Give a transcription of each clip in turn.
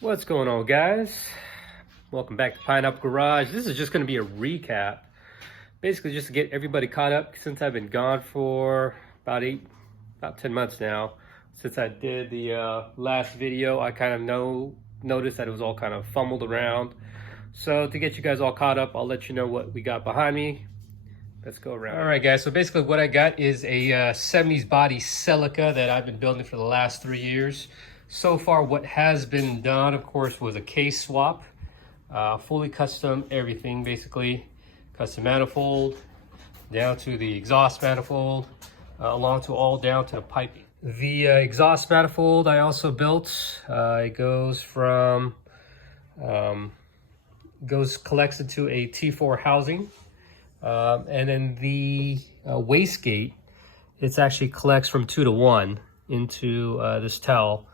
What's going on, guys? Welcome back to Pineapple Garage. This is just going to be a recap, basically just to get everybody caught up since I've been gone for about 10 months now. Since I did the last video, I kind of noticed that it was all kind of fumbled around. So to get you guys all caught up, I'll let you know what we got behind me. Let's go around. All right, guys, so basically what I got is a 70s body Celica that I've been building for the last 3 years. So far, what has been done, of course, was a case swap. Fully custom everything, basically. Custom manifold, down to the exhaust manifold, down to the piping. The exhaust manifold I also built. It goes from, collects into a T4 housing. And then the wastegate, it actually collects from 2 to 1 into this towel,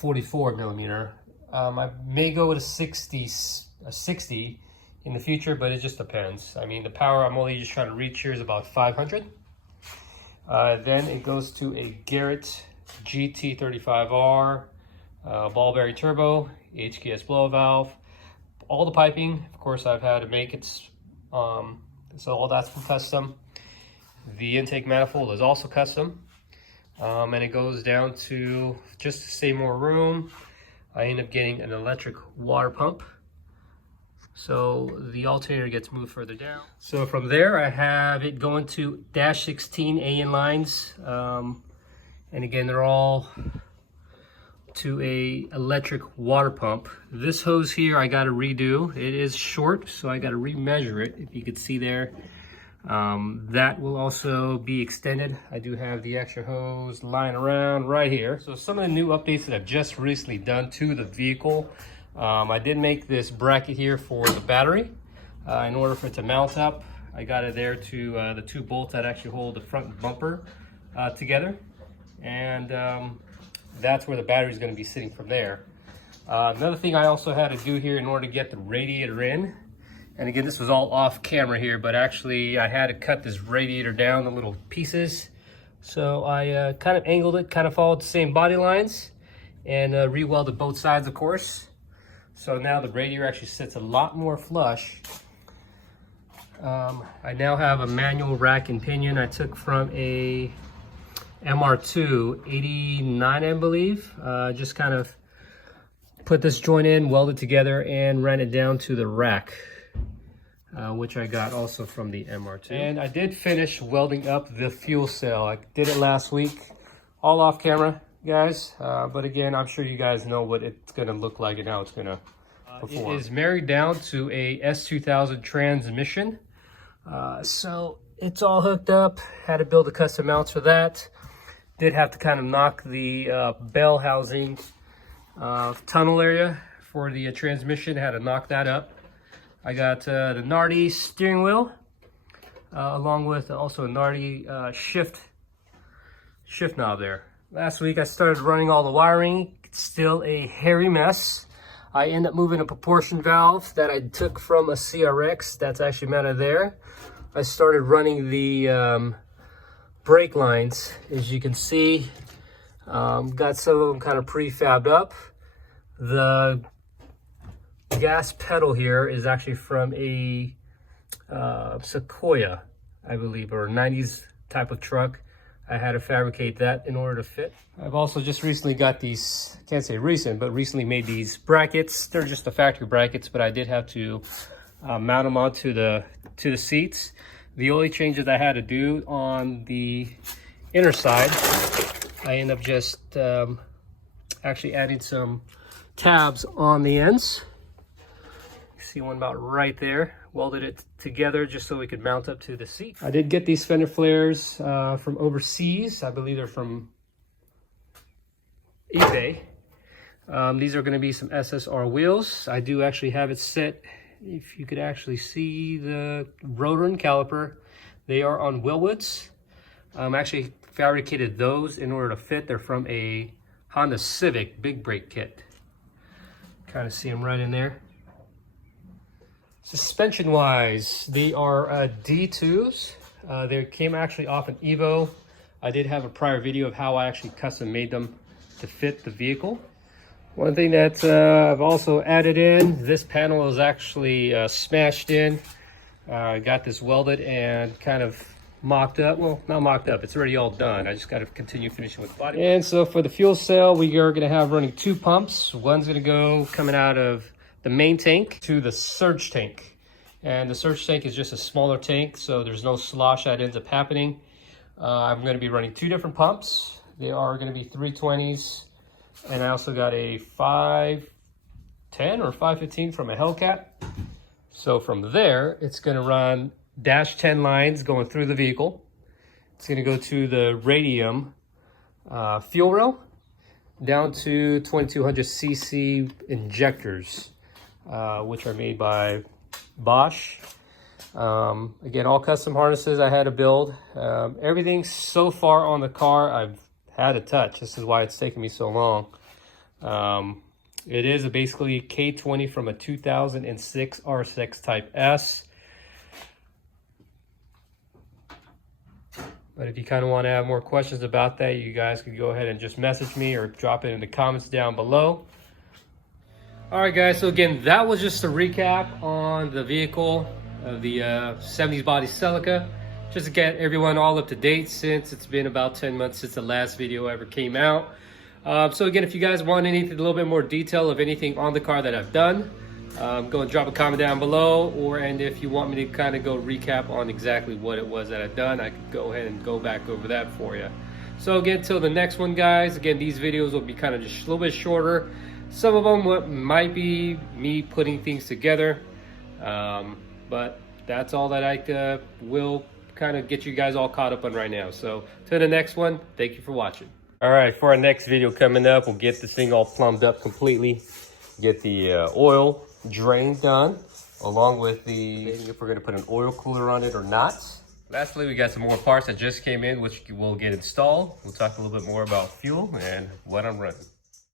44 millimeter. I may go with a 60 in the future, but it just depends. I mean, the power I'm only just trying to reach here is about 500. Then it goes to a Garrett GT35R, ball bearing turbo, HKS blow valve, all the piping. Of course, I've had to make it. So all that's custom. The intake manifold is also custom. And it goes down to, just to save more room, I end up getting an electric water pump. So the alternator gets moved further down. So from there, I have it going to -16 AN lines. And again, they're all to a electric water pump. This hose here I got to redo. It is short, so I got to remeasure it. If you could see there, that will also be extended. I do have the extra hose lying around right here. So some of the new updates that I've just recently done to the vehicle, I did make this bracket here for the battery. In order for it to mount up, I got it there to the 2 bolts that actually hold the front bumper together. And that's where the battery is going to be sitting from there. Another thing I also had to do here in order to get the radiator in, and again, this was all off camera here, but actually I had to cut this radiator down to little pieces. So I kind of angled it, kind of followed the same body lines, and re-welded both sides, of course. So now the radiator actually sits a lot more flush. I now have a manual rack and pinion I took from a MR2 89, I believe. Just kind of put this joint in, welded together, and ran it down to the rack, which I got also from the MR2. And I did finish welding up the fuel cell. I did it last week, all off camera, guys. But again, I'm sure you guys know what it's gonna look like and how it's gonna perform. It is married down to a S2000 transmission. So it's all hooked up. Had to build the custom mounts for that. Did have to kind of knock the bell housing tunnel area for the transmission. Had to knock that up. I got the Nardi steering wheel, along with also a Nardi shift knob there. Last week I started running all the wiring. It's still a hairy mess. I end up moving a proportion valve that I took from a CRX that's actually mounted there. I started running the brake lines, as you can see. Got some of them kind of prefabbed up. The gas pedal here is actually from a Sequoia, I believe, or a 90s type of truck. I had to fabricate that in order to fit. I've also just recently got these, can't say recent, but recently made these brackets. They're just the factory brackets, but I did have to mount them onto the seats. The only changes I had to do on the inner side, I end up just actually adding some tabs on the ends. You see one about right there. Welded it together just so we could mount up to the seat. I did get these fender flares from overseas. I believe they're from eBay. These are going to be some Ssr Wheels. I do actually have it set. If you could actually see the rotor and caliper, they are on Willwoods. Actually fabricated those in order to fit. They're from a Honda Civic big brake kit. Kind of see them right in there. Suspension wise, they are D2s. They came actually off an Evo. I did have a prior video of how I actually custom made them to fit the vehicle. One thing that I've also added in, this panel is actually smashed in. I got this welded and kind of mocked up. Well, not mocked up, it's already all done. I just got to continue finishing with the body. And so for the fuel cell, we are going to have running 2 pumps. One's going to go coming out of the main tank to the surge tank. And the surge tank is just a smaller tank, so there's no slosh that ends up happening. I'm going to be running 2 different pumps. They are going to be 320s. And I also got a 510 or 515 from a Hellcat. So from there, it's going to run dash 10 lines going through the vehicle. It's going to go to the radium fuel rail down to 2200cc injectors, which are made by Bosch. Again, all custom harnesses I had to build. Everything so far on the car I've had to touch. This is why it's taken me so long. It is basically a K20 from a 2006 R6 Type S. But if you kind of want to have more questions about that, you guys can go ahead and just message me or drop it in the comments down below. All right, guys, so again, that was just a recap on the vehicle of the 70s body Celica. Just to get everyone all up to date, since it's been about 10 months since the last video ever came out. So again, if you guys want anything, a little bit more detail of anything on the car that I've done, go and drop a comment down below. And if you want me to kind of go recap on exactly what it was that I've done, I could go ahead and go back over that for you. So again, till the next one, guys, again, these videos will be kind of just a little bit shorter. Some of them might be me putting things together, but that's all that I will kind of get you guys all caught up on right now. So to the next one, thank you for watching. All right, for our next video coming up, we'll get this thing all plumbed up completely, get the oil drain done, along with if we're going to put an oil cooler on it or not. Lastly, we got some more parts that just came in, which will get installed. We'll talk a little bit more about fuel and what I'm running.